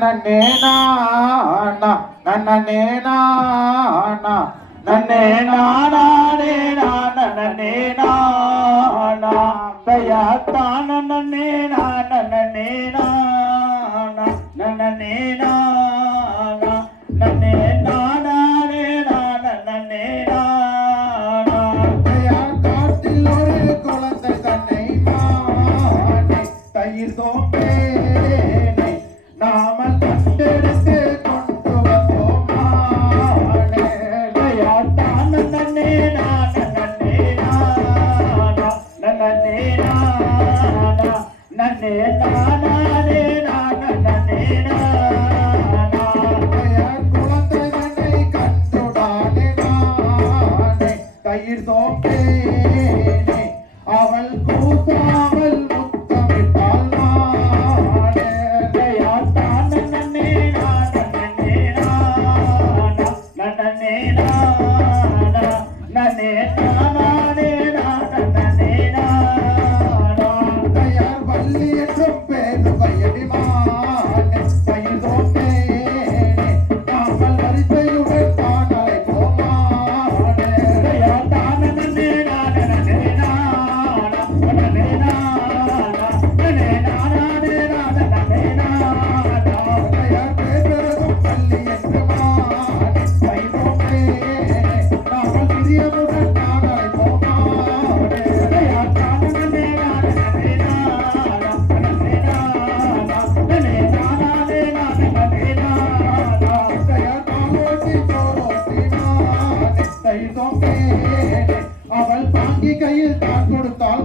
ನನ್ನೇ ನಾನ ನನ್ನೇ ನಾನ ನನ್ನೇ ನಾನೇ ನಾನ ನನ್ನೇ ನಾನ ದಯಾ ತಾನ ನನ್ನೇ ನಾನ ನನ್ನೇ ನಾನ ನನ್ನೇ ನಾನ ನನ್ನೇ நானே நான நன்னே நானா தயா காட்டில் ஒரு குழந்தை தன்னை மானை தயிர் சோம்பேனை நாமல் கண்டெடுத்து கொண்டு வந்தோம் மானே தயா தான நன்னே நான நன்னே நானா நன்னே நானா நன்னே நானே நான நன்னே நானா தயிர் சோம்பேனே அவள் கூசாமல் முத்தமிட்டாள் நானே தயா தான நன்னே நான நன்னே நானா நன்னே நானா நன்னே நானே நான நன்னே நானா தயார் வள்ளி என்றும் பேரு பயடிமானே தயிர் சோம்பேனே நாமல் வரிசையுடன் தானாய் போமானே அவள் பாங்கி கையில் தான் கொடுத்தாள்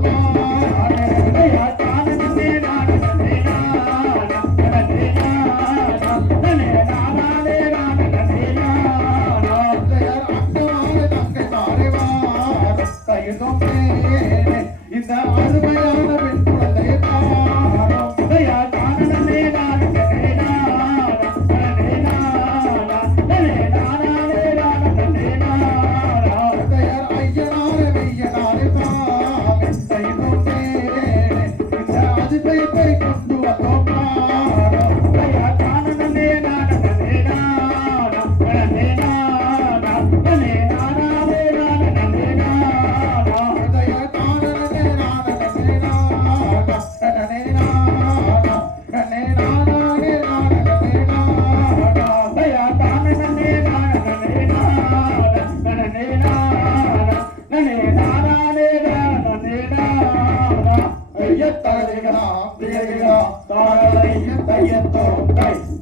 இந்த அருமையான பெண் குழந்தையை Thank you.